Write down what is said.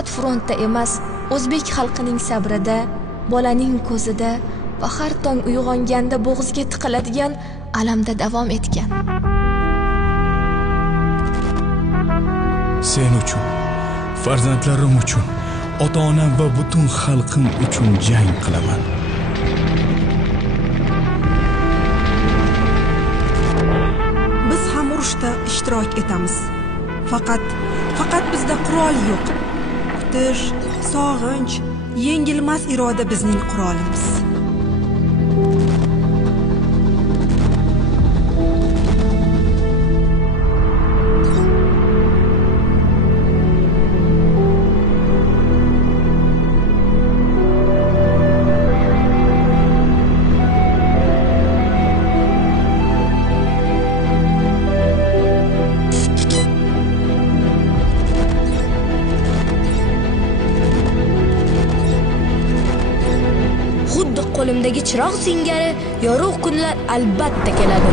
faqat frontda emas, o'zbek xalqining sabrida, bolaning ko'zida va har tong uyg'onganda bo'g'ziga tiqiladigan alamda davom etgan. Sen uchun, farzandlarim uchun, ota-onam va butun xalqim uchun jang qilaman. Biz ham urushda ishtirok etamiz. Faqat bizda qurol yo'q. Kutish, sog'inch, yengilmas iroda bizning qurolimiz. Xuddi qo'limdagi chiroq singari yorug' kunlar albatta keladi.